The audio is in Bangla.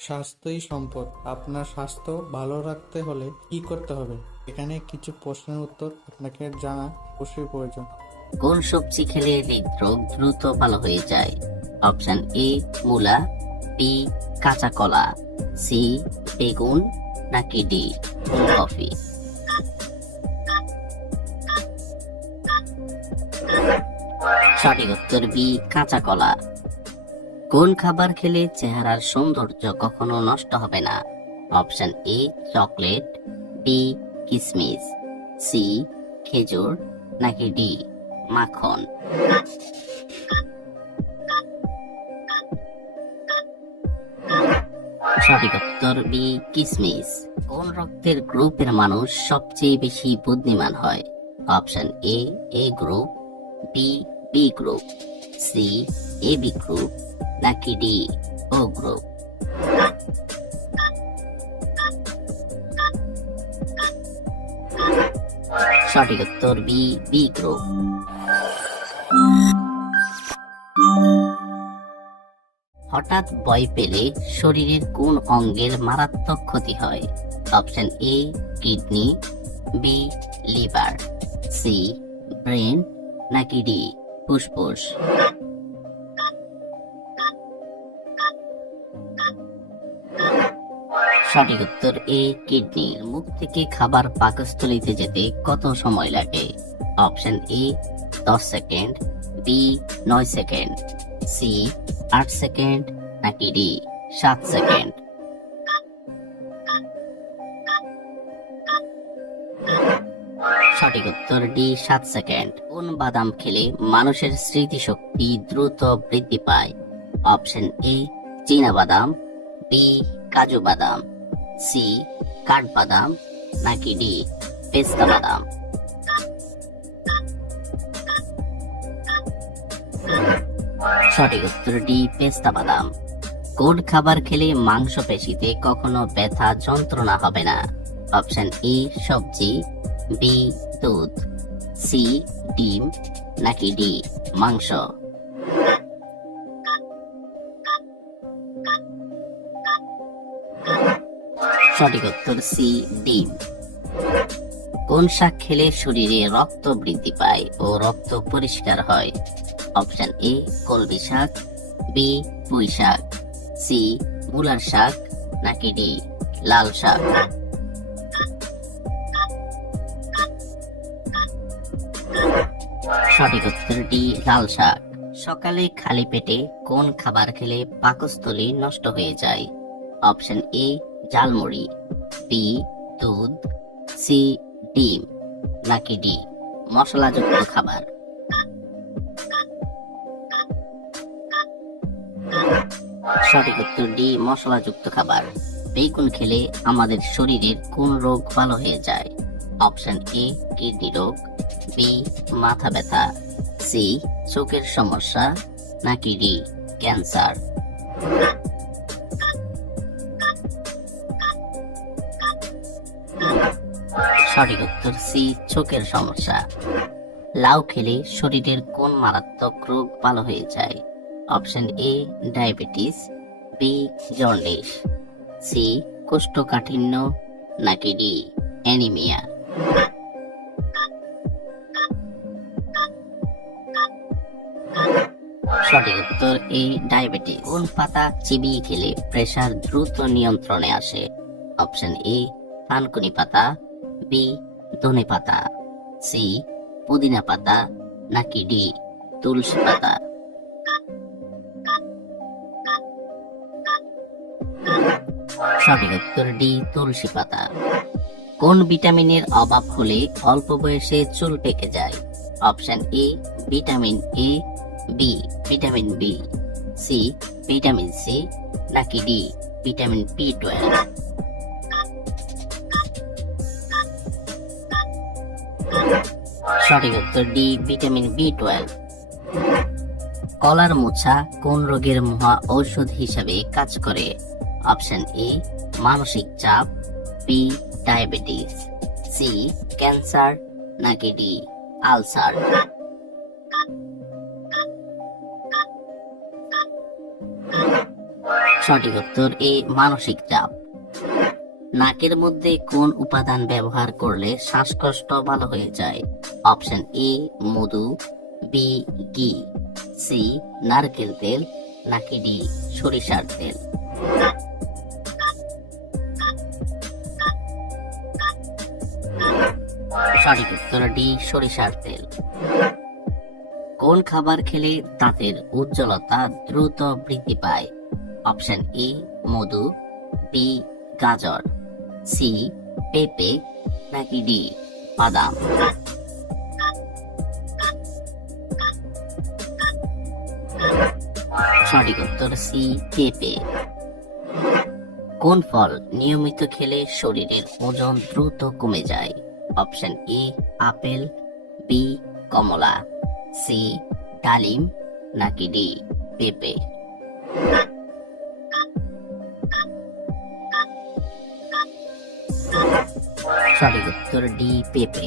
স্বাস্থ্যই সম্পদ। আপনার স্বাস্থ্য ভালো রাখতে হলে কি করতে হবে? এখানে কিছু প্রশ্নের উত্তর আপনাকে জানা অবশ্যই প্রয়োজন। কোন সবজি খেলে হৃদরোগ দ্রুত ভালো হয়ে যায়? অপশন এ মূলা, বি কাঁচা কলা, সি বেগুন, নাকি ডি ফুলকপি? সঠিক উত্তর বি কাঁচা কলা। কোন খাবার খেলে চেহারার সৌন্দর্য কখনো নষ্ট হবে না? অপশন এ চকলেট, বি কিশমিশ, সি খেজুর, নাকি ডি মাখন? সঠিক উত্তর বি কিশমিশ। কোন রক্তের গ্রুপের মানুষ সবচেয়ে বেশি বুদ্ধিমান হয়? Option A group, B B group, C A B group, নাকি ডি ও গ্রুপ? সঠিক উত্তর বি বি গ্রুপ। হঠাৎ ভয় পেলে শরীরের কোন অঙ্গের মারাত্মক ক্ষতি হয়? Option A kidney, B liver, C brain, নাকি ডি ফুসফুস? সঠিক উত্তর এ কিডনি। মুখ থেকে খাবার পাকস্থলীতে যেতে কত সময় লাগে? Option A 10 second, B 9 second, C 8 second, নাকি ডি 7 সেকেন্ড? সঠিক উত্তর ডি 7 সেকেন্ড। কোন বাদাম খেলে মানুষের স্মৃতিশক্তি দ্রুত বৃদ্ধি পায়? অপশন এ চীনা বাদাম, বি কাজু বাদাম, সি কাঠবাদাম, নাকি ডি পেস্তা বাদাম? সঠিক উত্তর ডি পেস্তা বাদাম। কোন খাবার খেলে মাংসপেশিতে কখনো ব্যথা যন্ত্রণা হবে না? অপশন এ সবজি, বি দুধ, সি ডিম, নাকি ডি মাংস? সঠিক উত্তর সি ডিম। কোন শাক খেলে শরীরে রক্ত বৃদ্ধি পায় ও রক্ত পরিষ্কার হয়? অপশন এ কলমি শাক, বি পুঁই শাক, সি মূলার শাক, নাকি ডি লাল শাক? সঠিক উত্তর ডি লাল শাক। সকালে খালি পেটে কোন খাবার খেলে পাকস্থলী নষ্ট হয়ে যায়? অপশন এ ঝালমুড়ি, বি দুধ, সি ডিম, নাকি ডি মশলাযুক্ত খাবার? সঠিক উত্তর ডি মশলাযুক্ত খাবার। বেগুন খেলে আমাদের শরীরের কোন রোগ ভালো হয়ে যায়? অপশন এ কিডনি রোগ, বি মাথা ব্যথা, সি চোখের সমস্যা, নাকি ডি ক্যান্সার? সঠিক উত্তর সি চোখের সমস্যা। লাউ খেলে শরীরের কোন মারাত্মক রোগ ভালো হয়ে যায়? Option A diabetes, B jaundice, C কোষ্ঠকাঠিন্য, নাকি ডি অ্যানিমিয়া? সঠিক উত্তর এ ডায়াবেটিস। কোন পাতা চিবিয়ে খেলে প্রেসার দ্রুত নিয়ন্ত্রণে আসে? অপশন এ থানকুনি পাতা, বি ধনে পাতা, সি পুদিনা পাতা, নাকি ডি তুলসী পাতা? সঠিক উত্তর ডি তুলসী পাতা। কোন ভিটামিনের অভাব হলে অল্প বয়সে চুল পেকে যায়? Option A vitamin A, B vitamin B, C vitamin C, নাকি ডি ভিটামিন বি12? সঠিক উত্তর ডি ভিটামিন বি12। কলার মোচা কোন রোগের মহা ঔষধ হিসেবে কাজ করে? অপশন এ মানসিক চাপ, বি ডায়াবেটিস, সি ক্যান্সার, নাকি ডি আলসার? সঠিক উত্তর এ মানসিক চাপ। নাকের মধ্যে কোন উপাদান ব্যবহার করলে শ্বাসকষ্ট ভালো হয়ে যায়? অপশন এ মধু, বি ঘি, সি নারকেল তেল, নাকি ডি সরিষার তেল? সঠিক উত্তর ডি সরিষার তেল। কোন খাবার খেলে দাঁতের উজ্জ্বলতা দ্রুত বৃদ্ধি পায়? অপশন এ মধু, বি গাজর, সি পেঁপে, নাকি ডি বাদাম? সঠিক উত্তর সি পেঁপে। কোন ফল নিয়মিত খেলে শরীরের ওজন দ্রুত কমে যায়? অপশন এ আপেল, বি কমলা, সি ডালিম, নাকি ডি পেঁপে? সঠিক উত্তর ডি পেঁপে।